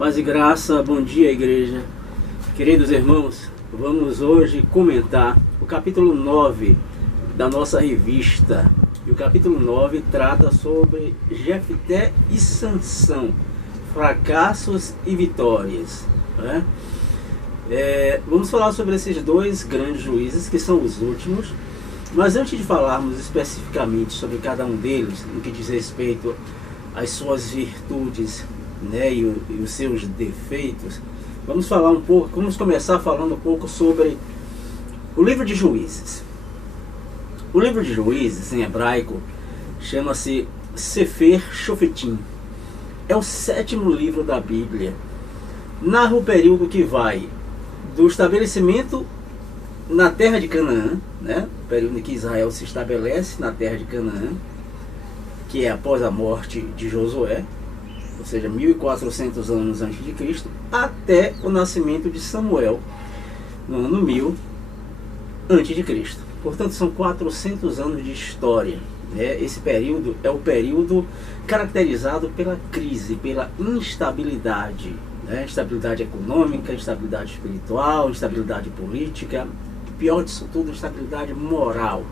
Paz e graça, bom dia, igreja. Queridos irmãos, vamos hoje comentar o capítulo 9 da nossa revista. E o capítulo 9 trata sobre Jefté e Sansão, fracassos e vitórias, né? Vamos falar sobre esses dois grandes juízes, que são os últimos. Mas antes de falarmos especificamente sobre cada um deles, no que diz respeito às suas virtudes, né, e os seus defeitos, vamos começar falando um pouco sobre o livro de Juízes. O livro de Juízes, em hebraico, chama-se Sefer Shofetim. É o 7º livro da Bíblia. Narra o período que vai do estabelecimento na terra de Canaã, né, o período em que Israel se estabelece na terra de Canaã, que é após a morte de Josué, ou seja, 1400 anos antes de Cristo, até o nascimento de Samuel, no ano 1000 antes de Cristo. Portanto, são 400 anos de história, né? Esse período é o período caracterizado pela crise, pela instabilidade, né? Instabilidade econômica, instabilidade espiritual, instabilidade política, pior disso tudo, instabilidade moral.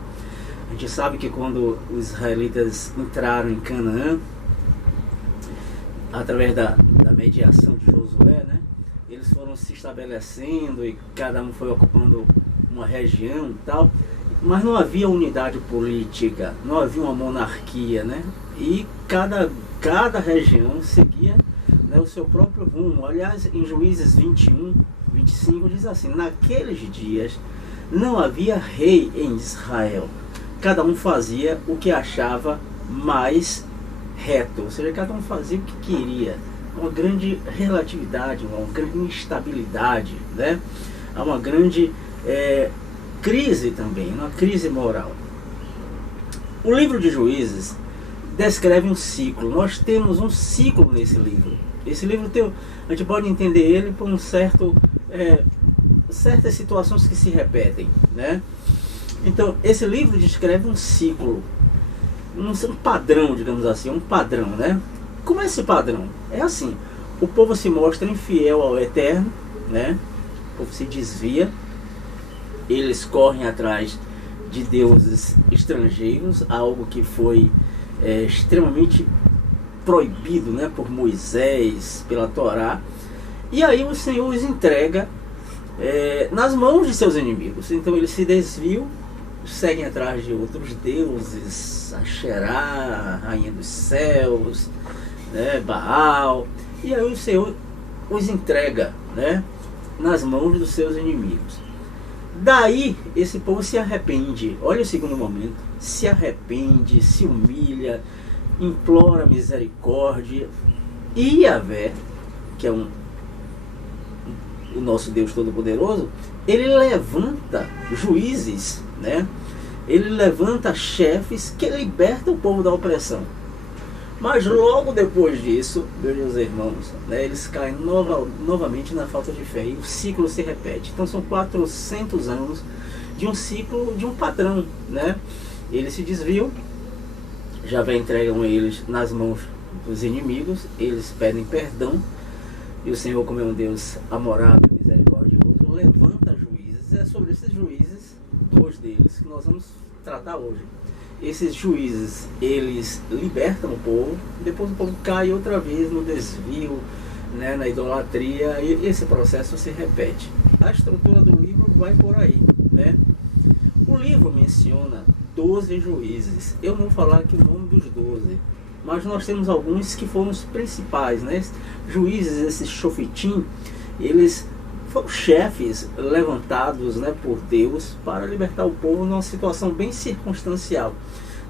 A gente sabe que quando os israelitas entraram em Canaã, através da mediação de Josué, né, eles foram se estabelecendo e cada um foi ocupando uma região e tal, mas não havia unidade política, não havia uma monarquia, né, e cada região seguia, né, o seu próprio rumo. Aliás, em Juízes 21, 25 diz assim: naqueles dias não havia rei em Israel, cada um fazia o que achava mais reto, ou seja, cada um fazia o que queria. Uma grande relatividade, uma grande instabilidade, né? Há uma grande crise também, uma crise moral. O livro de Juízes descreve um ciclo. Nós temos um ciclo nesse livro. Esse livro a gente pode entender ele por certas situações que se repetem, né? Então, esse livro descreve um ciclo, um padrão, digamos assim, um padrão, né? Como é esse padrão? É assim: o povo se mostra infiel ao Eterno, né? O povo se desvia, eles correm atrás de deuses estrangeiros, algo que foi extremamente proibido, né, por Moisés, pela Torá. E aí o Senhor os entrega nas mãos de seus inimigos. Então eles se desviam, seguem atrás de outros deuses, Asherá, Rainha dos Céus, né, Baal, e aí o Senhor os entrega, né, nas mãos dos seus inimigos. Daí esse povo se arrepende. Olha o segundo momento: se arrepende, se humilha, implora misericórdia, e Yahvé, que é o nosso Deus Todo-Poderoso, ele levanta juízes, né? Ele levanta chefes que libertam o povo da opressão. Mas logo depois disso, meus irmãos, né, eles caem novamente na falta de fé, e o ciclo se repete. Então são 400 anos de um ciclo, de um padrão, né? Eles se desviam, já entregam eles nas mãos dos inimigos, eles pedem perdão, e o Senhor, como é um Deus amorável, misericordioso, levanta juízes. É sobre esses juízes, dois deles, que nós vamos tratar hoje. Esses juízes, eles libertam o povo, depois o povo cai outra vez no desvio, né, na idolatria, e esse processo se repete. A estrutura do livro vai por aí, né? O livro menciona 12 juízes. Eu não vou falar aqui o nome dos 12, mas nós temos alguns que foram os principais, né? Juízes, esses Shofetim, eles foram chefes levantados, né, por Deus para libertar o povo numa situação bem circunstancial.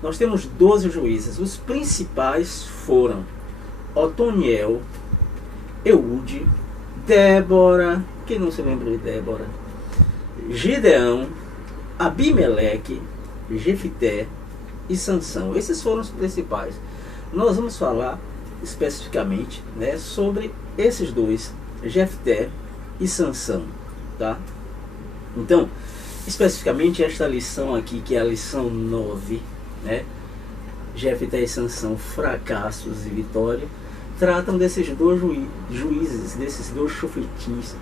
Nós temos 12 juízes. Os principais foram Otoniel, Eude, Débora, quem não se lembra de Débora, Gideão, Abimeleque, Jefté e Sansão. Esses foram os principais. Nós vamos falar especificamente, né, sobre esses dois, Jefté e Sansão, tá? Então, especificamente esta lição aqui, que é a lição 9, né? Jefté e Sansão, fracassos e vitória, tratam desses dois juízes, desses dois chofetins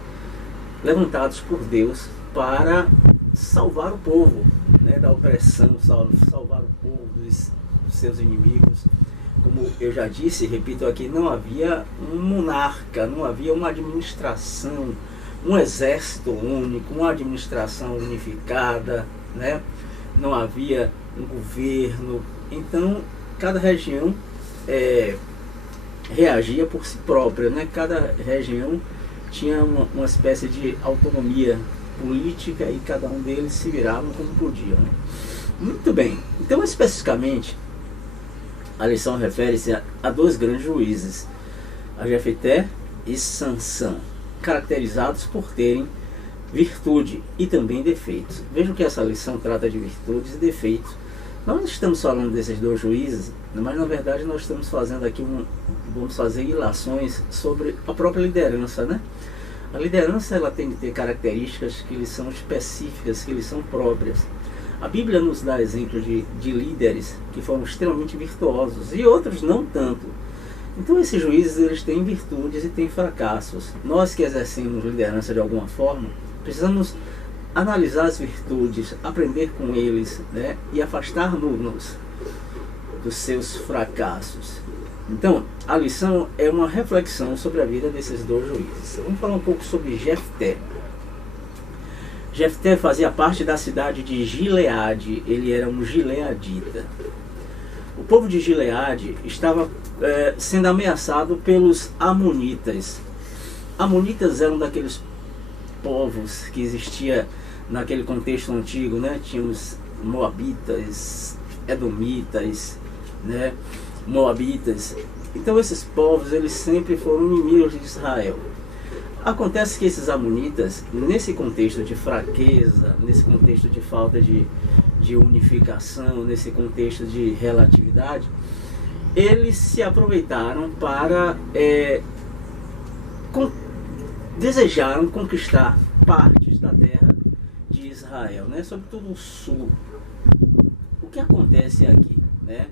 levantados por Deus para salvar o povo, né, da opressão, salvar o povo dos seus inimigos. Como eu já disse e repito aqui, não havia um monarca, não havia uma administração, um exército único, uma administração unificada, né? Não havia um governo. Então, cada região reagia por si própria, né? Cada região tinha uma espécie de autonomia política e cada um deles se viravam como podiam, né? Muito bem. Então, especificamente, a lição refere-se a dois grandes juízes, a Jefté e Sansão, caracterizados por terem virtude e também defeitos. Vejam que essa lição trata de virtudes e defeitos. Nós não estamos falando desses dois juízes, mas na verdade nós estamos fazendo aqui vamos fazer ilações sobre a própria liderança, né? A liderança, ela tem que ter características que lhe são específicas, que lhe são próprias. A Bíblia nos dá exemplos de líderes que foram extremamente virtuosos e outros não tanto. Então esses juízes, eles têm virtudes e têm fracassos. Nós que exercemos liderança de alguma forma, precisamos analisar as virtudes, aprender com eles, né, e afastar-nos dos seus fracassos. Então, a lição é uma reflexão sobre a vida desses dois juízes. Vamos falar um pouco sobre Jefté. Jefté fazia parte da cidade de Gileade, ele era um gileadita. O povo de Gileade estava sendo ameaçado pelos amonitas. Amonitas eram daqueles povos que existia naquele contexto antigo, né? Tinha os moabitas, edomitas, né? Moabitas. Então esses povos, eles sempre foram inimigos de Israel. Acontece que esses amonitas, nesse contexto de fraqueza, nesse contexto de falta de unificação, nesse contexto de relatividade, eles se aproveitaram para desejaram conquistar partes da terra de Israel, né? Sobretudo o sul. O que acontece aqui, né?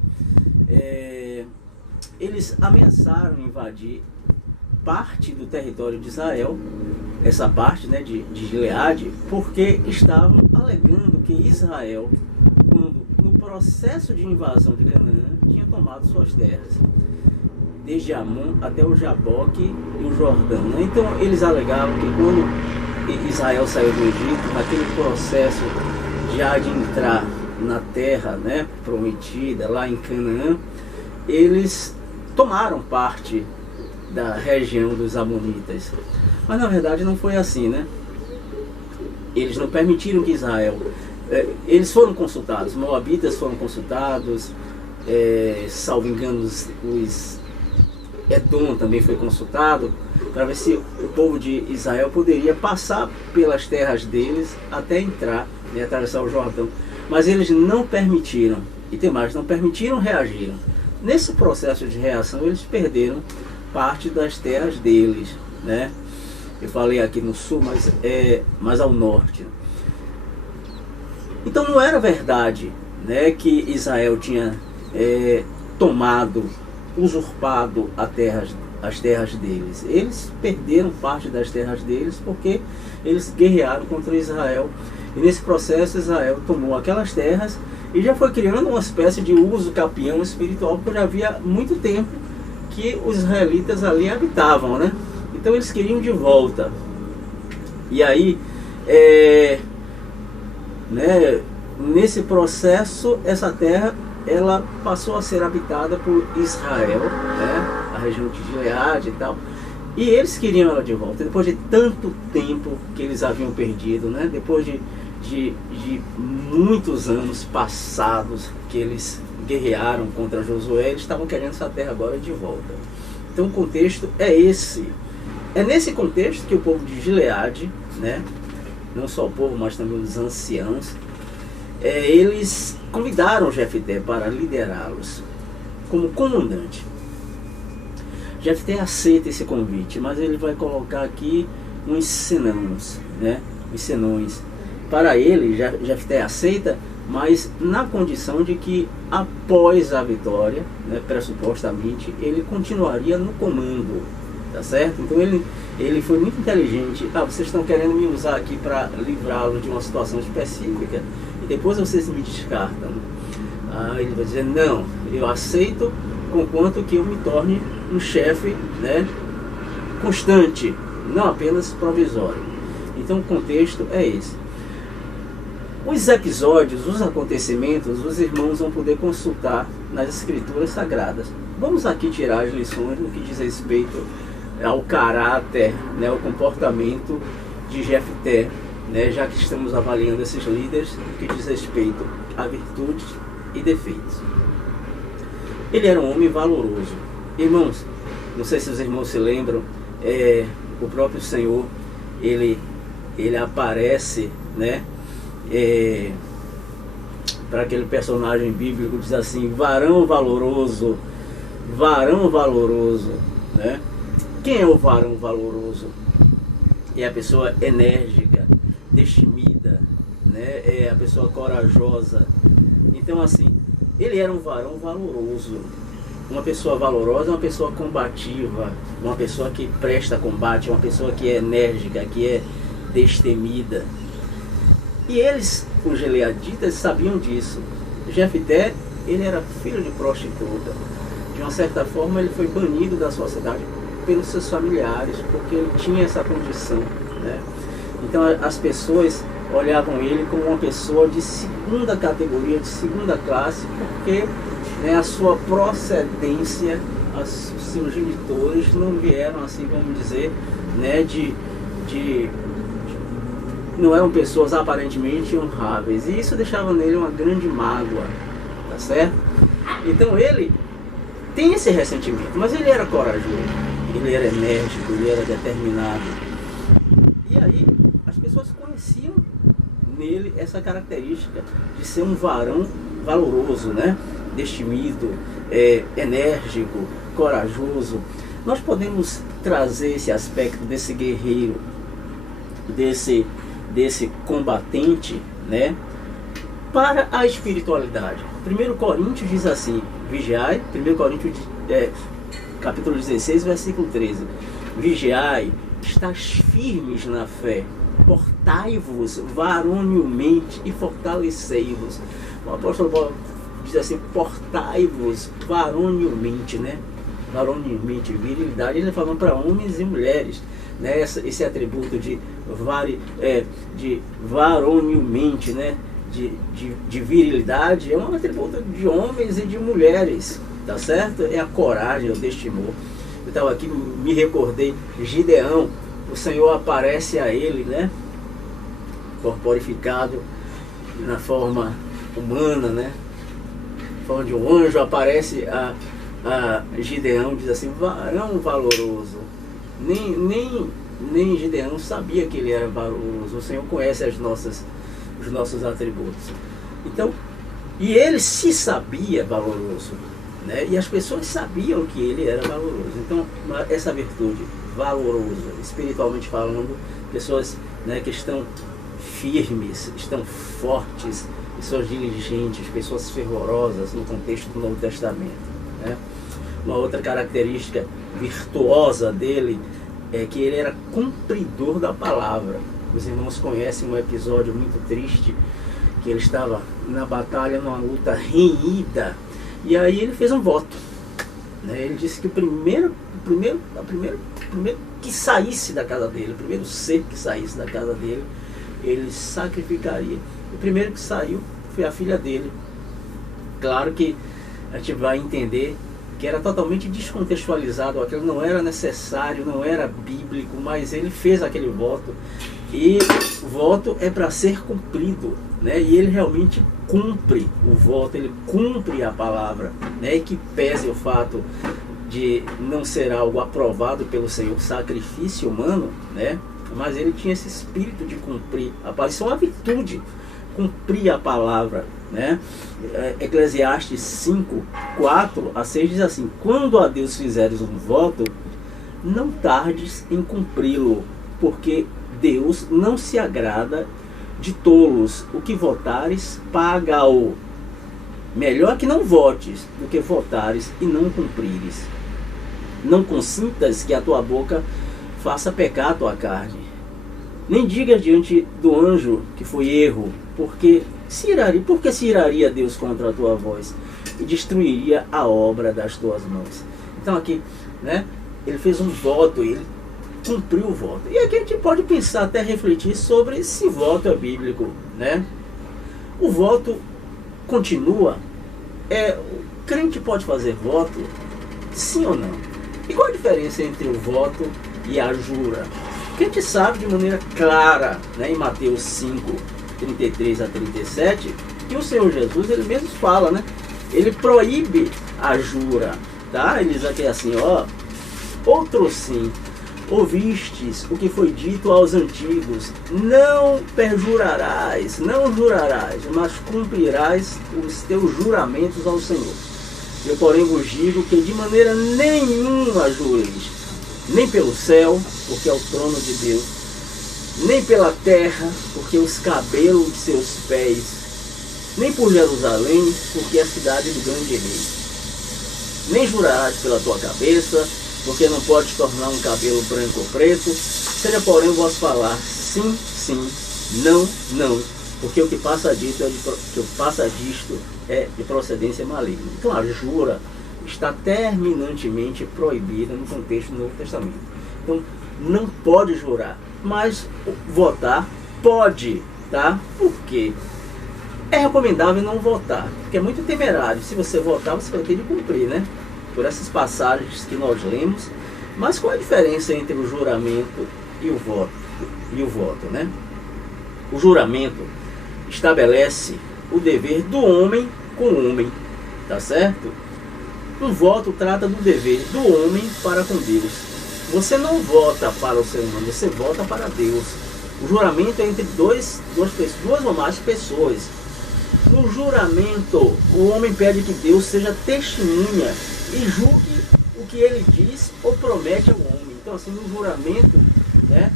Eles ameaçaram invadir parte do território de Israel, essa parte, né, de Gileade, porque estavam alegando que Israel, quando no processo de invasão de Canaã, tinha tomado suas terras, desde Amon até o Jaboque e o Jordão, né? Então eles alegavam que quando Israel saiu do Egito, naquele processo já de entrar na terra, né, prometida, lá em Canaã, eles tomaram parte da região dos amonitas. Mas na verdade não foi assim, né? Eles não permitiram que Israel... eles foram consultados, moabitas foram consultados, salvo engano os Edom também foi consultado, para ver se o povo de Israel poderia passar pelas terras deles até entrar, né, atravessar o Jordão. Mas eles não permitiram, e tem mais, não permitiram, reagiram. Nesse processo de reação, eles perderam parte das terras deles, né? Eu falei aqui no sul, mas mais ao norte. Então não era verdade, né, que Israel tinha tomado, usurpado as terras deles. Eles perderam parte das terras deles porque eles guerrearam contra Israel. E nesse processo Israel tomou aquelas terras e já foi criando uma espécie de uso capião espiritual, porque já havia muito tempo que os israelitas ali habitavam, né? Então eles queriam de volta. E aí, né, nesse processo, essa terra ela passou a ser habitada por Israel, né? A região de Gileade e tal. E eles queriam ela de volta, depois de tanto tempo que eles haviam perdido, né? Depois de muitos anos passados que eles guerrearam contra Josué, eles estavam querendo essa terra agora de volta. Então o contexto é esse. É nesse contexto que o povo de Gileade, né, não só o povo, mas também os anciãos, eles convidaram Jefté para liderá-los como comandante. Jefté aceita esse convite, mas ele vai colocar aqui uns senãos, né, uns senões. Para ele, Jefté aceita mas na condição de que após a vitória, né, pressupostamente, ele continuaria no comando, tá certo? Então ele foi muito inteligente. Vocês estão querendo me usar aqui para livrá-lo de uma situação específica e depois vocês me descartam. Ele vai dizer, não, eu aceito conquanto que eu me torne um chefe, né, constante, não apenas provisório. Então o contexto é esse. Os episódios, os acontecimentos, os irmãos vão poder consultar nas escrituras sagradas. Vamos aqui tirar as lições no que diz respeito ao caráter, né, ao comportamento de Jefté, né, já que estamos avaliando esses líderes no que diz respeito a virtudes e defeitos. Ele era um homem valoroso. Irmãos, não sei se os irmãos se lembram, o próprio Senhor, ele aparece, né, para aquele personagem bíblico, diz assim, varão valoroso, né? Quem é o varão valoroso? É a pessoa enérgica, destemida, né? É a pessoa corajosa. Então, assim, ele era um varão valoroso. Uma pessoa valorosa é uma pessoa combativa, uma pessoa que presta combate, uma pessoa que é enérgica, que é destemida. E eles, os gileaditas, sabiam disso. Jefté, ele era filho de prostituta. De uma certa forma, ele foi banido da sua cidade pelos seus familiares, porque ele tinha essa condição, né? Então as pessoas olhavam ele como uma pessoa de segunda categoria, de segunda classe, porque, né, a sua procedência, os seus genitores não vieram, assim, vamos dizer, né, não eram pessoas aparentemente honráveis, e isso deixava nele uma grande mágoa, tá certo? Então ele tem esse ressentimento, mas ele era corajoso, ele era enérgico, ele era determinado. E aí as pessoas conheciam nele essa característica de ser um varão valoroso, né? Destemido, enérgico, corajoso. Nós podemos trazer esse aspecto desse guerreiro, desse combatente, né, para a espiritualidade. 1 Coríntios diz assim, vigiai, 1 Coríntios capítulo 16, versículo 13, vigiai, estáis firmes na fé, portai-vos varonilmente e fortalecei-vos. O apóstolo Paulo diz assim, portai-vos varonilmente, né? Varonilmente, virilidade. Ele está falando para homens e mulheres, né? Esse atributo de varonilmente, né? De virilidade é um atributo de homens e de mulheres, tá certo? É a coragem, o destemor. Eu estava aqui, me recordei, Gideão, o Senhor aparece a ele, né, corporificado na forma humana, né, na forma de um anjo, aparece a Gideão, diz assim, varão valoroso. Nem Gideão sabia que ele era valoroso. O Senhor conhece os nossos atributos. Então, e ele se sabia valoroso, né? E as pessoas sabiam que ele era valoroso. Então, essa virtude, valoroso, espiritualmente falando, pessoas, né, que estão firmes, estão fortes, pessoas diligentes, pessoas fervorosas no contexto do Novo Testamento, né? Uma outra característica virtuosa dele é que ele era cumpridor da palavra. Os irmãos conhecem um episódio muito triste, que ele estava na batalha, numa luta renhida, e aí ele fez um voto, né? Ele disse que o primeiro que saísse da casa dele, o primeiro ser que saísse da casa dele, ele sacrificaria. O primeiro que saiu foi a filha dele. Claro que a gente vai entender que era totalmente descontextualizado, aquilo não era necessário, não era bíblico, mas ele fez aquele voto, e o voto é para ser cumprido, né? E ele realmente cumpre o voto, ele cumpre a palavra, né? E que pese o fato de não ser algo aprovado pelo Senhor, sacrifício humano, né? Mas ele tinha esse espírito de cumprir a palavra. Isso é uma virtude, cumprir a palavra, né? Eclesiastes 5, 4 a 6 diz assim: quando a Deus fizeres um voto, não tardes em cumpri-lo, porque Deus não se agrada de tolos, o que votares, paga-o. Melhor que não votes do que votares e não cumprires. Não consintas que a tua boca faça pecar a tua carne. Nem digas diante do anjo que foi erro, porque se iraria Deus contra a tua voz e destruiria a obra das tuas mãos. Então aqui, né, ele fez um voto, ele cumpriu o voto. E aqui a gente pode pensar, até refletir sobre se voto é bíblico, né? O voto continua. O crente pode fazer voto, sim ou não? E qual a diferença entre o voto e a jura? Porque a gente sabe de maneira clara, né, em Mateus 5, 33 a 37, que o Senhor Jesus, ele mesmo fala, né? Ele proíbe a jura, tá? Ele diz aqui assim, ó, outro sim, ouvistes o que foi dito aos antigos, não perjurarás, não jurarás, mas cumprirás os teus juramentos ao Senhor. Eu, porém, vos digo que de maneira nenhuma jureis, nem pelo céu, porque é o trono de Deus, nem pela terra, porque os cabelos de seus pés, nem por Jerusalém, porque é a cidade do grande rei. Nem jurarás pela tua cabeça, porque não podes tornar um cabelo branco ou preto. Seja, porém, o vosso falar sim, sim, não, não, porque o que passa disto é de procedência maligna. Então a jura está terminantemente proibida no contexto do Novo Testamento. Então não pode jurar, mas votar pode, tá? Por quê? É recomendável não votar, porque é muito temerário. Se você votar, você vai ter de cumprir, né? Por essas passagens que nós lemos. Mas qual a diferença entre o juramento e o voto, né? O juramento estabelece o dever do homem com o homem, tá certo? Um voto trata do dever do homem para com Deus. Você não vota para o ser humano, você vota para Deus. O juramento é entre duas ou mais pessoas. No juramento, o homem pede que Deus seja testemunha e julgue o que ele diz ou promete ao homem. Então, assim, no juramento, né,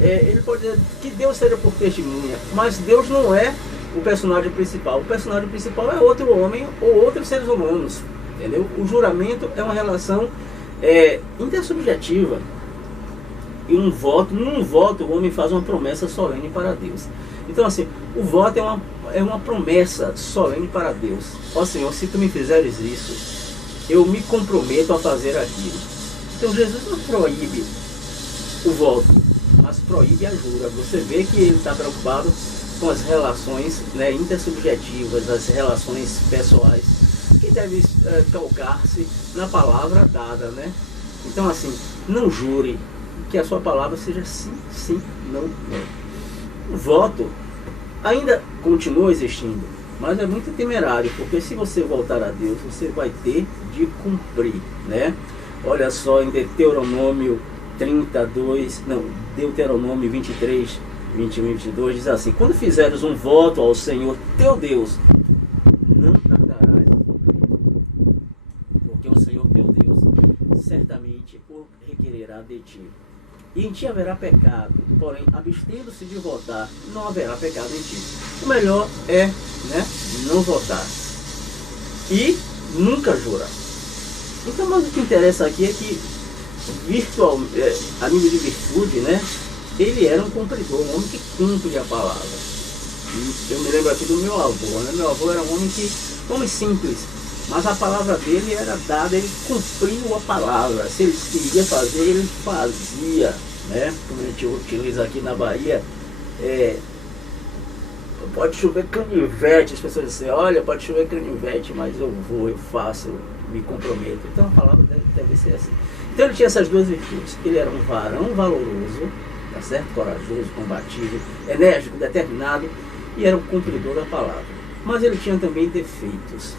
ele pode dizer que Deus seja por testemunha, mas Deus não é o personagem principal. O personagem principal é outro homem ou outros seres humanos, entendeu? O juramento é uma relação intersubjetiva. E num voto, o homem faz uma promessa solene para Deus. Então, assim, o voto é uma promessa solene para Deus. Ó Senhor, se tu me fizeres isso, eu me comprometo a fazer aquilo. Então, Jesus não proíbe o voto, mas proíbe a jura. Você vê que ele está preocupado com as relações, né, intersubjetivas, as relações pessoais, que devem calcar-se na palavra dada, né? Então, assim, não jure, que a sua palavra seja sim, sim, não, não. O voto ainda continua existindo, mas é muito temerário, porque se você voltar a Deus, você vai ter de cumprir, né? Olha só, em Deuteronômio 23, 21 e 22, diz assim: quando fizeres um voto ao Senhor teu Deus, não tardarás, porque o Senhor teu Deus certamente o requererá de ti. E em ti haverá pecado, porém, abstendo-se de votar, não haverá pecado em ti. O melhor é, né, não votar e nunca jurar. Então, mas o que interessa aqui é que, a nível de virtude, né, ele era um cumpridor, um homem que cumpre a palavra. E eu me lembro aqui do meu avô, né? Meu avô era um homem simples, mas a palavra dele era dada, ele cumpriu a palavra. Se ele queria fazer, ele fazia, né? Como a gente utiliza aqui na Bahia, pode chover canivete, as pessoas dizem, olha, pode chover canivete, mas eu vou, eu faço, eu me comprometo. Então a palavra deve ser assim. Então ele tinha essas duas virtudes. Ele era um varão valoroso, tá certo? Corajoso, combativo, enérgico, determinado, e era um cumpridor da palavra. Mas ele tinha também defeitos.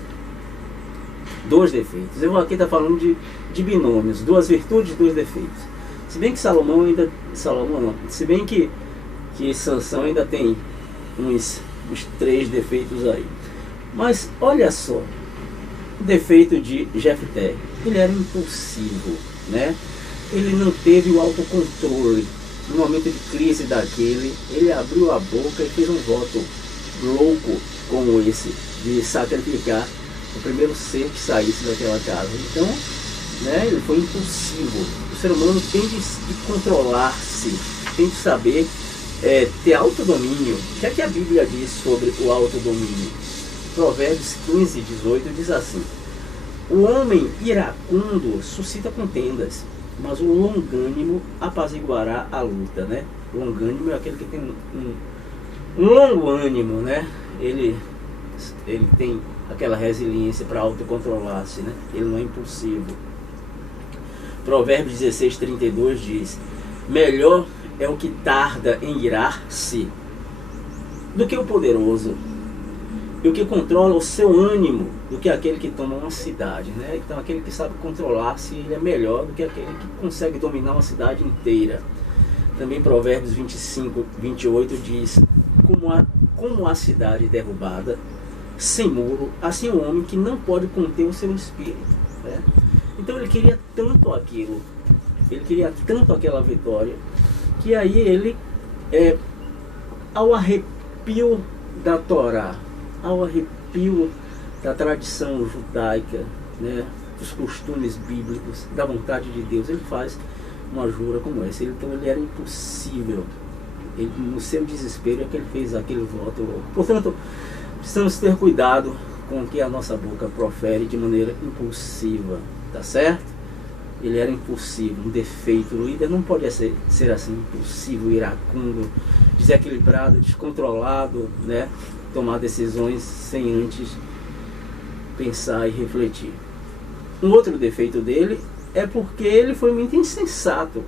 Dois defeitos. Eu vou aqui estar falando de binômios, duas virtudes, dois defeitos. Se bem que se bem que Sansão ainda tem uns 3 defeitos aí. Mas olha só, o defeito de Jefté, ele era impulsivo, né? Ele não teve o autocontrole. no momento de crise daquele, ele abriu a boca e fez um voto louco como esse, de sacrificar o primeiro ser que saísse daquela casa. Então, né, ele foi impulsivo. O ser humano tem de controlar-se, tem de saber ter autodomínio. O que é que a Bíblia diz sobre o autodomínio? Provérbios 15, 18 diz assim: o homem iracundo suscita contendas, mas o longânimo apaziguará a luta, né? Longânimo é aquele que tem um longo ânimo, né? Ele tem aquela resiliência para autocontrolar-se, né? Ele não é impulsivo. Provérbios 16, 32 diz: melhor é o que tarda em irar-se do que o poderoso, e o que controla o seu ânimo do que aquele que toma uma cidade, né? Então aquele que sabe controlar-se, ele é melhor do que aquele que consegue dominar uma cidade inteira. Também Provérbios 25, 28 diz: como a cidade derrubada, sem muro, assim o homem que não pode conter o seu espírito, né? Então ele queria tanto aquilo, ele queria tanto aquela vitória, que aí ele, ao arrepio da Torá, ao arrepio da tradição judaica, né, dos costumes bíblicos, da vontade de Deus, ele faz uma jura como essa. Então ele era impossível. Ele, no seu desespero é que ele fez aquele voto. Portanto, precisamos ter cuidado com o que a nossa boca profere de maneira impulsiva, tá certo? Ele era impulsivo, um defeito. O líder não pode ser assim, impulsivo, iracundo, desequilibrado, descontrolado, né? Tomar decisões sem antes pensar e refletir. Um outro defeito dele é porque ele foi muito insensato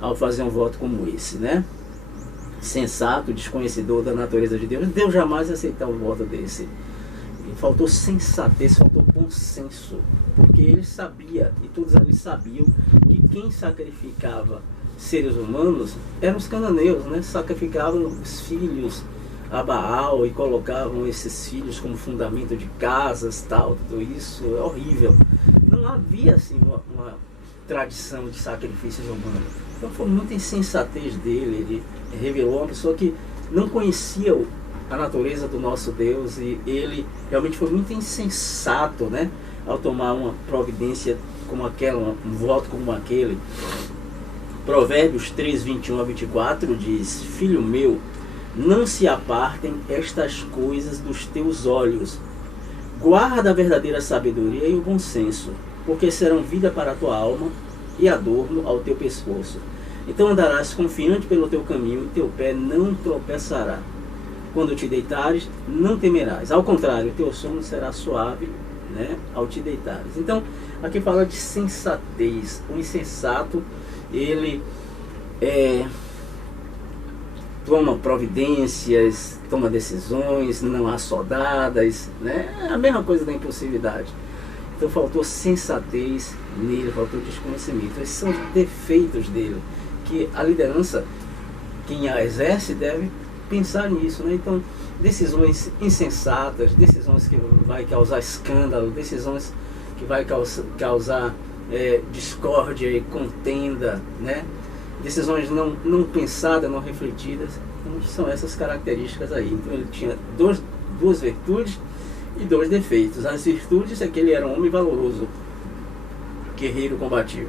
ao fazer um voto como esse, né? Sensato, desconhecedor da natureza de Deus. Deus jamais aceitar um voto desse. E faltou sensatez, faltou bom senso, porque ele sabia, e todos ali sabiam, que quem sacrificava seres humanos eram os cananeus, né? Sacrificavam os filhos a Baal e colocavam esses filhos como fundamento de casas, tal, tudo isso é horrível. Não havia assim uma tradição de sacrifícios humanos. Então foi muita insensatez dele. Ele revelou uma pessoa que não conhecia a natureza do nosso Deus, e ele realmente foi muito insensato, né, ao tomar uma providência como aquela, um voto como aquele. Provérbios 3, 21 a 24 diz: filho meu, não se apartem estas coisas dos teus olhos, guarda a verdadeira sabedoria e o bom senso, porque serão vida para a tua alma e adorno ao teu pescoço. Então andarás confiante pelo teu caminho, e teu pé não tropeçará. Quando te deitares, não temerás. Ao contrário, teu sono será suave, né, ao te deitares. Então, aqui fala de sensatez. O insensato, ele toma providências, toma decisões não assodadas, né? É a mesma coisa da impulsividade. Então faltou sensatez nele, faltou desconhecimento. Esses são os defeitos dele, que a liderança, quem a exerce, deve pensar nisso, né? Então, decisões insensatas, decisões que vai causar escândalo, decisões que vai causar discórdia e contenda, né? Decisões não pensadas, não refletidas. Então, são essas características aí. Então ele tinha duas virtudes e dois defeitos. As virtudes é que ele era um homem valoroso, guerreiro combativo,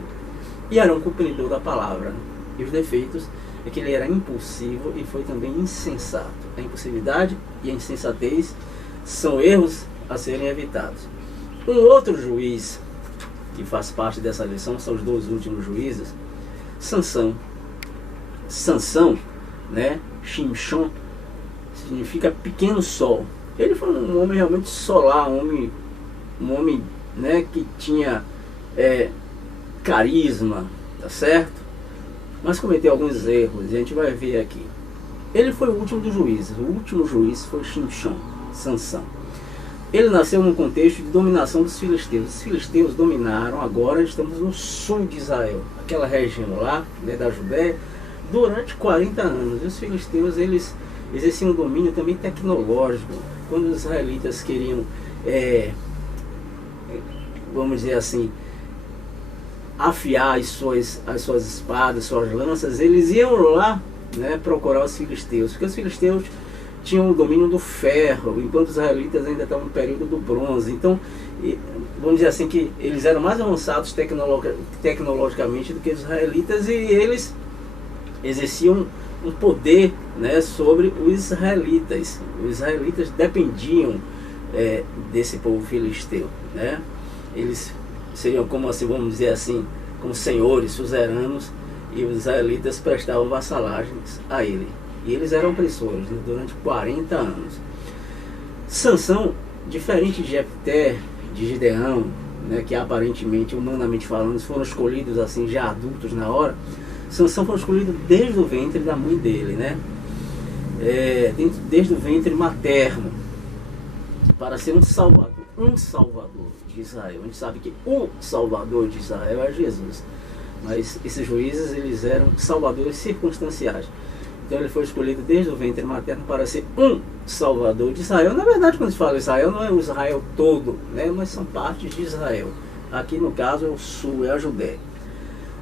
e era um cumpridor da palavra. E os defeitos é que ele era impulsivo e foi também insensato. A impulsividade e a insensatez são erros a serem evitados. Um outro juiz que faz parte dessa lição são os dois últimos juízes. Sansão, né? Shimshon significa pequeno sol. Ele foi um homem realmente solar, um homem, né, que tinha carisma, tá certo? Mas cometeu alguns erros, e a gente vai ver aqui. Ele foi o último dos juízes. O último juiz foi Shimshon, Sansão. Ele nasceu num contexto de dominação dos filisteus. Os filisteus dominaram, agora estamos no sul de Israel, aquela região lá, né, da Judéia, durante 40 anos. E os filisteus, eles exerciam um domínio também tecnológico. Quando os israelitas queriam, vamos dizer assim, afiar as suas espadas, suas lanças, eles iam lá, né, procurar os filisteus, porque os filisteus tinham o domínio do ferro, enquanto os israelitas ainda estavam no período do bronze. Então, vamos dizer assim, que eles eram mais avançados tecnologicamente do que os israelitas, e eles exerciam um poder, né, sobre os israelitas. Os israelitas dependiam desse povo filisteu, né? Eles seriam, como assim, vamos dizer assim, como senhores, suzeranos, e os israelitas prestavam vassalagens a ele. E eles eram opressores, né, durante 40 anos. Sansão, diferente de Jefté, de Gideão, né, que aparentemente, humanamente falando, foram escolhidos assim já adultos na hora, Sansão foi escolhido desde o ventre da mãe dele, né? Desde o ventre materno, para ser um salvador de Israel. A gente sabe que o salvador de Israel é Jesus, mas esses juízes, eles eram salvadores circunstanciais. Então ele foi escolhido desde o ventre materno para ser um salvador de Israel. Na verdade, quando se fala Israel, não é o Israel todo, né? Mas são partes de Israel. Aqui no caso é o sul, é a Judéia.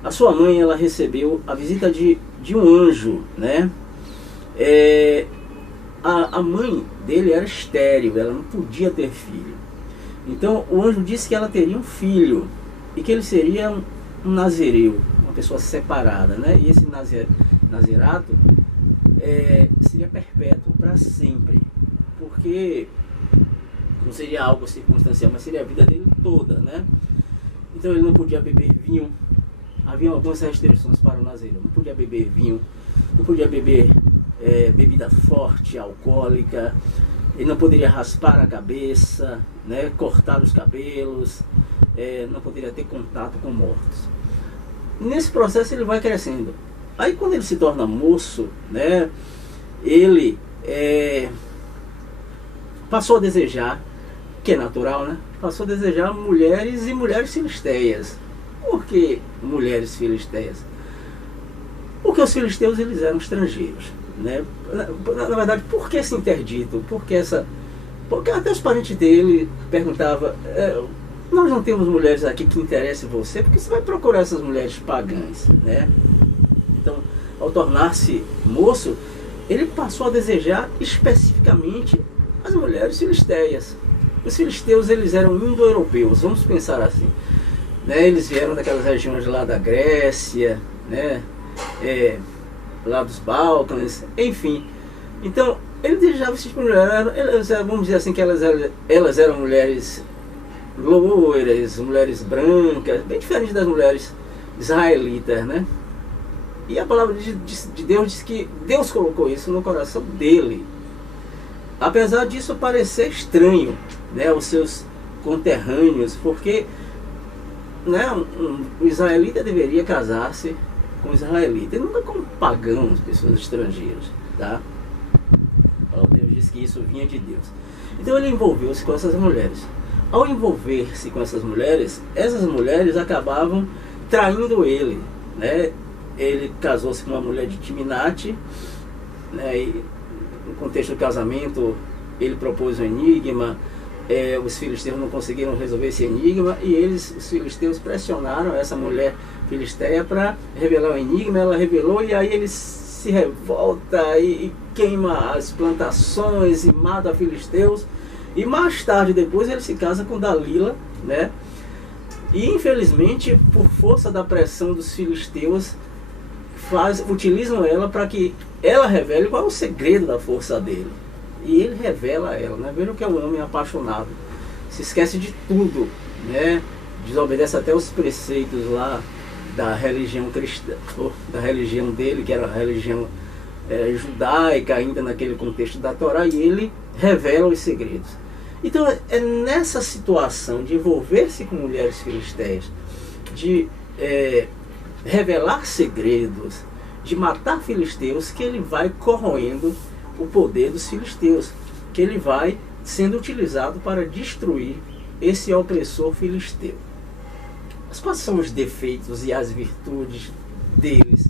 A sua mãe, ela recebeu a visita de um anjo, né? A mãe dele era estéril, ela não podia ter filho. Então o anjo disse que ela teria um filho e que ele seria um nazireu, uma pessoa separada, né? E esse nazirato seria perpétuo, para sempre, porque não seria algo circunstancial, mas seria a vida dele toda, né? Então ele não podia beber vinho. Havia algumas restrições para o nazireu. Não podia beber vinho, não podia beber bebida forte, alcoólica, ele não poderia raspar a cabeça, né, cortar os cabelos, não poderia ter contato com mortos. Nesse processo ele vai crescendo. Aí quando ele se torna moço, né, ele passou a desejar, que é natural, né? Passou a desejar mulheres, e mulheres filisteias. Por que mulheres filisteias? Porque os filisteus, eles eram estrangeiros, né? Na verdade, por que esse interdito? Porque até os parentes dele perguntavam, nós não temos mulheres aqui que interessem você, porque você vai procurar essas mulheres pagãs, né? Então, ao tornar-se moço, ele passou a desejar especificamente as mulheres filisteias. Os filisteus, eles eram indo-europeus, vamos pensar assim, né? Eles vieram daquelas regiões lá da Grécia, né? Lá dos Balcãs, enfim. Então, ele desejava essas mulheres, vamos dizer assim, que elas eram mulheres loiras, mulheres brancas, bem diferentes das mulheres israelitas, né? E a palavra de Deus diz que Deus colocou isso no coração dele. Apesar disso parecer estranho, né, aos seus conterrâneos, porque, né, o israelita deveria casar-se com israelita, e nunca com pagãos, pessoas estrangeiras, tá? Deus disse que isso vinha de Deus. Então ele envolveu-se com essas mulheres. Ao envolver-se com essas mulheres acabavam traindo ele, né? Ele casou-se com uma mulher de Timnate, né? E no contexto do casamento ele propôs um enigma. Os filisteus não conseguiram resolver esse enigma, e os filisteus pressionaram essa mulher filisteia para revelar o enigma. Ela revelou, e aí ele se revolta e queima as plantações e mata filisteus. E mais tarde, depois, ele se casa com Dalila, né? E infelizmente, por força da pressão dos filisteus, utilizam ela para que ela revele qual é o segredo da força dele. E ele revela a ela, né? Veja o que é um homem apaixonado. Se esquece de tudo, né? Desobedece até os preceitos lá da religião cristã, da religião dele, que era a religião judaica, ainda naquele contexto da Torá, e ele revela os segredos. Então é nessa situação de envolver-se com mulheres filisteias, de revelar segredos, de matar filisteus, que ele vai corroendo o poder dos filisteus, que ele vai sendo utilizado para destruir esse opressor filisteu. Mas quais são os defeitos e as virtudes deles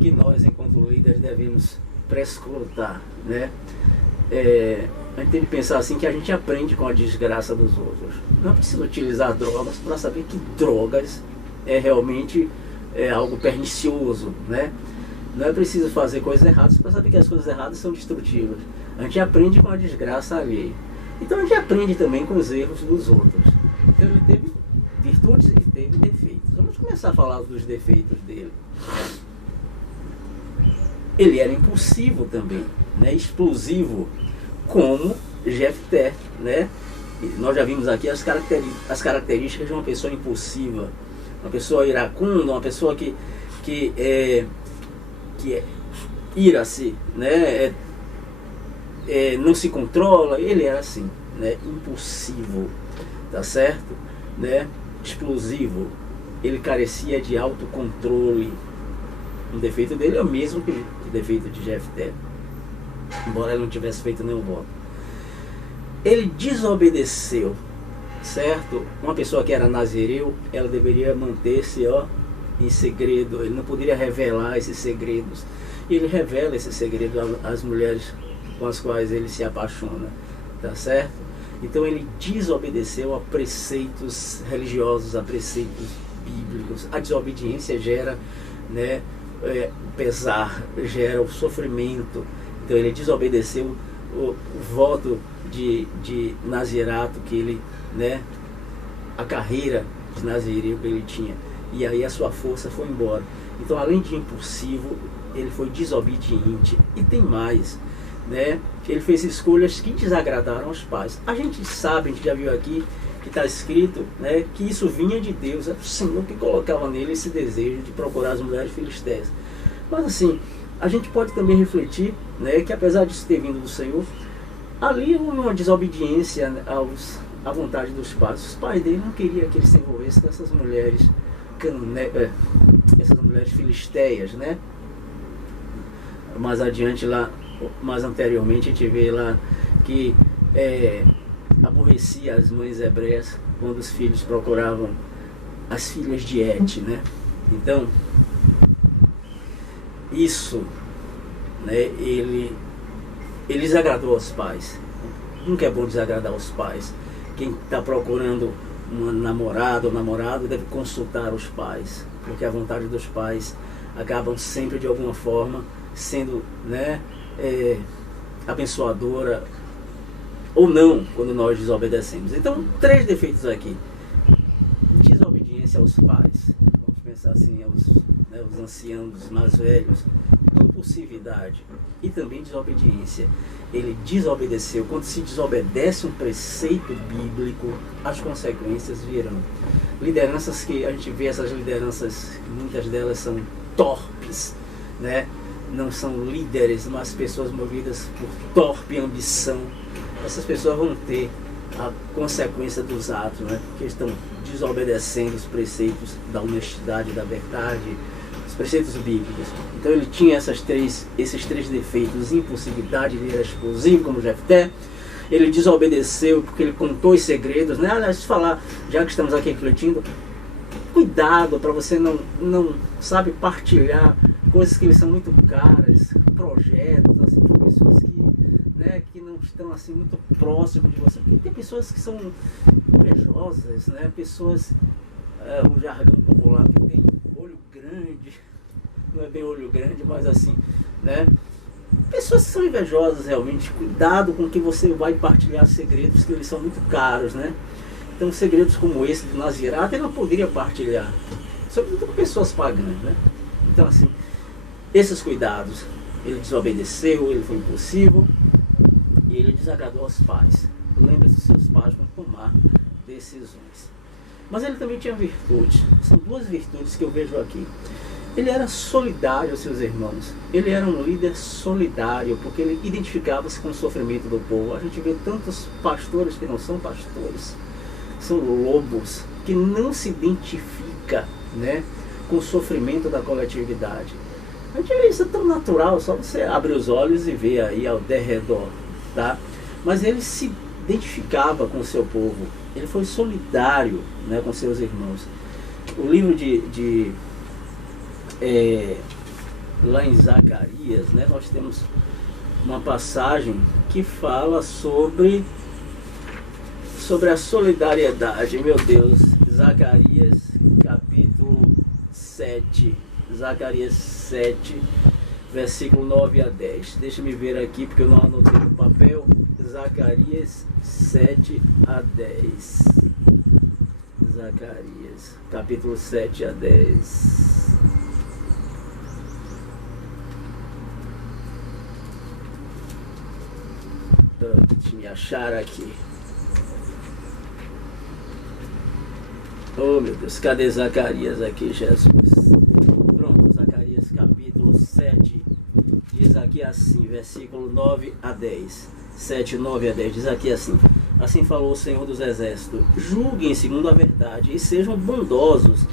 que nós, enquanto líderes, devemos prescrutar, né? A gente tem que pensar assim, que a gente aprende com a desgraça dos outros. Não é preciso utilizar drogas para saber que drogas é realmente algo pernicioso, né? Não é preciso fazer coisas erradas para saber que as coisas erradas são destrutivas. A gente aprende com a desgraça alheia. Então a gente aprende também com os erros dos outros. Então ele teve virtudes e teve defeitos. Vamos começar a falar dos defeitos dele. Ele era impulsivo também, né? Explosivo, como Jefté, né? Nós já vimos aqui as características de uma pessoa impulsiva, uma pessoa iracunda, uma pessoa que ira-se, né? Não se controla. Ele era assim, né? Impulsivo, tá certo? Né? Explosivo. Ele carecia de autocontrole. Um defeito dele é o mesmo que o defeito de Jefté, embora ele não tivesse feito nenhum voto. Ele desobedeceu, certo? Uma pessoa que era nazireu, ela deveria manter-se em segredo. Ele não poderia revelar esses segredos. E ele revela esses segredos às mulheres com as quais ele se apaixona, tá certo? Então ele desobedeceu a preceitos religiosos, a preceitos bíblicos. A desobediência gera, né, o pesar, gera o sofrimento. Então ele desobedeceu o voto de nazirato que ele, né, a carreira de nazireu que ele tinha, e aí a sua força foi embora. Então, além de impulsivo, ele foi desobediente. E tem mais, né? Ele fez escolhas que desagradaram aos pais. A gente sabe, a gente já viu aqui que está escrito, né, que isso vinha de Deus. Era o Senhor que colocava nele esse desejo de procurar as mulheres filisteias. Mas assim, a gente pode também refletir, né, que apesar disso ter vindo do Senhor, ali houve uma desobediência à vontade dos pais. Os pais dele não queriam que ele se envolvesse com essas mulheres essas mulheres filisteias, né? Mais adiante lá, mais anteriormente, a gente vê lá que aborrecia as mães hebreias quando os filhos procuravam as filhas de Et, né? Então, isso, né, ele desagradou aos pais. Nunca é bom desagradar os pais. Quem está procurando uma namorada ou namorado deve consultar os pais, porque a vontade dos pais acabam sempre de alguma forma sendo, né, abençoadora ou não quando nós desobedecemos. Então, 3 defeitos aqui: desobediência aos pais, vamos pensar assim, os anciãos mais velhos, impulsividade e também desobediência. Ele desobedeceu. Quando se desobedece um preceito bíblico, as consequências virão. Lideranças que a gente vê, essas lideranças, muitas delas são torpes, né? Não são líderes, mas pessoas movidas por torpe ambição. Essas pessoas vão ter a consequência dos atos, né? Porque estão desobedecendo os preceitos da honestidade, da verdade, os preceitos bíblicos. Então ele tinha esses três defeitos: impulsividade, ele era explosivo como Jefté, ele desobedeceu porque ele contou os segredos, né? Aliás, falar, já que estamos aqui refletindo, cuidado para você não sabe partilhar coisas que são muito caras, projetos assim, com pessoas que, né, que não estão assim muito próximas de você. Porque tem pessoas que são invejosas, né? Pessoas, o jargão popular, que tem olho grande, não é bem olho grande, mas assim, né? Pessoas que são invejosas realmente. Cuidado com que você vai partilhar segredos, que eles são muito caros, né? Então, segredos como esse do nazirato ele não poderia partilhar, sobretudo com pessoas pagãs, né? Então, assim, esses cuidados. Ele desobedeceu, ele foi impulsivo e ele desagradou aos pais. Lembre-se dos seus pais quando tomar decisões. Mas ele também tinha virtudes. São 2 virtudes que eu vejo aqui. Ele era solidário aos seus irmãos. Ele era um líder solidário, porque ele identificava-se com o sofrimento do povo. A gente vê tantos pastores que não são pastores, são lobos, que não se identificam, né, com o sofrimento da coletividade. A gente vê isso tão natural, só você abre os olhos e vê aí ao derredor, tá? Mas ele se identificava com o seu povo. Ele foi solidário, né, com seus irmãos. O livro lá em Zacarias, né, nós temos uma passagem que fala sobre a solidariedade. Meu Deus, Zacarias capítulo 7. Zacarias 7, versículo 9 a 10. Deixa-me ver aqui, porque eu não anotei no papel. Zacarias 7 a 10. Zacarias, capítulo 7 a 10. Deixa eu me achar aqui. Oh meu Deus, cadê Zacarias aqui, Jesus? Pronto, Zacarias capítulo 7 diz aqui assim, versículo 9 a 10. 7, 9 a 10 diz aqui assim: assim falou o Senhor dos Exércitos: julguem segundo a verdade e sejam bondosos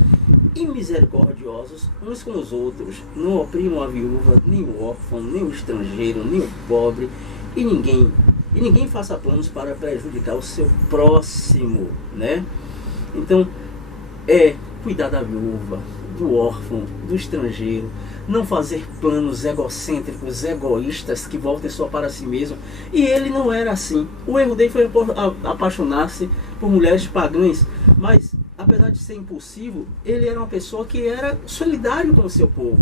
e misericordiosos uns com os outros. Não oprimam a viúva, nem o órfão, nem o estrangeiro, nem o pobre, e ninguém faça planos para prejudicar o seu próximo, né? Então, cuidar da viúva, do órfão, do estrangeiro, não fazer planos egocêntricos, egoístas, que voltem só para si mesmo. E ele não era assim. O erro dele foi apaixonar-se por mulheres pagãs, mas apesar de ser impulsivo, ele era uma pessoa que era solidário com o seu povo.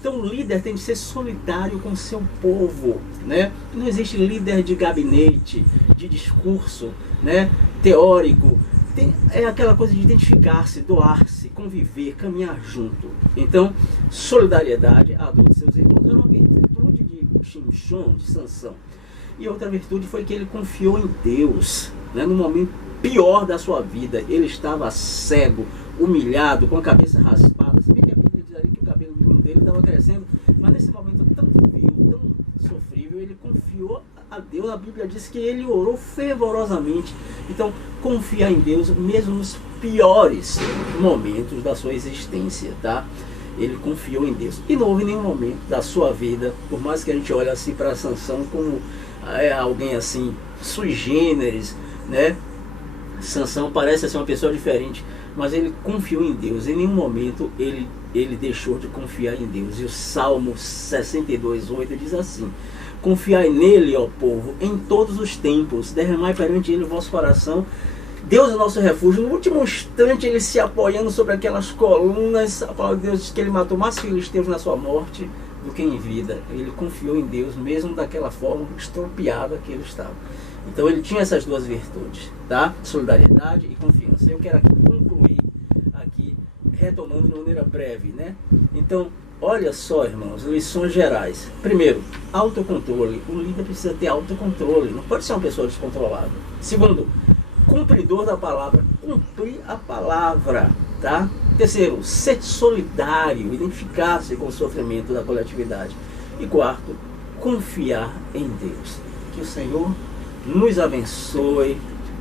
Então o líder tem de ser solidário com o seu povo, né? Não existe líder de gabinete, de discurso, né, teórico. É aquela coisa de identificar-se, doar-se, conviver, caminhar junto. Então, solidariedade à dor de seus irmãos era uma virtude de Shimshon, de Sansão. E outra virtude foi que ele confiou em Deus, né? No momento pior da sua vida. Ele estava cego, humilhado, com a cabeça raspada. Se bem que a Bíblia diz ali que o cabelo dele estava crescendo, mas nesse momento tão vil, tão sofrível, ele confiou a Deus. A Bíblia diz que ele orou fervorosamente. Então, confiar em Deus mesmo nos piores momentos da sua existência, tá? Ele confiou em Deus. E não houve nenhum momento da sua vida, por mais que a gente olhe assim para Sansão como alguém assim, sui generis, né? Sansão parece ser uma pessoa diferente, mas ele confiou em Deus. Em nenhum momento ele deixou de confiar em Deus. E o Salmo 62:8 diz assim: confiai nele, ó povo, em todos os tempos, derramai perante ele o vosso coração. Deus é nosso refúgio. No último instante, ele se apoiando sobre aquelas colunas, a palavra de Deus diz que ele matou mais filisteus na sua morte do que em vida. Ele confiou em Deus, mesmo daquela forma estropiada que ele estava. Então ele tinha essas duas virtudes, tá? Solidariedade e confiança. Eu quero aqui concluir aqui, retomando de maneira breve, né? Então, olha só, irmãos, lições gerais. Primeiro, autocontrole. O líder precisa ter autocontrole, não pode ser uma pessoa descontrolada. Segundo, cumpridor da palavra, cumprir a palavra, tá? Terceiro, ser solidário, identificar-se com o sofrimento da coletividade. E quarto, confiar em Deus. Que o Senhor nos abençoe,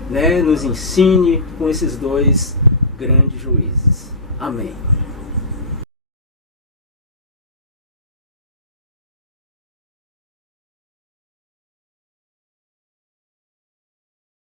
né? Nos ensine com esses dois grandes juízes. Amém.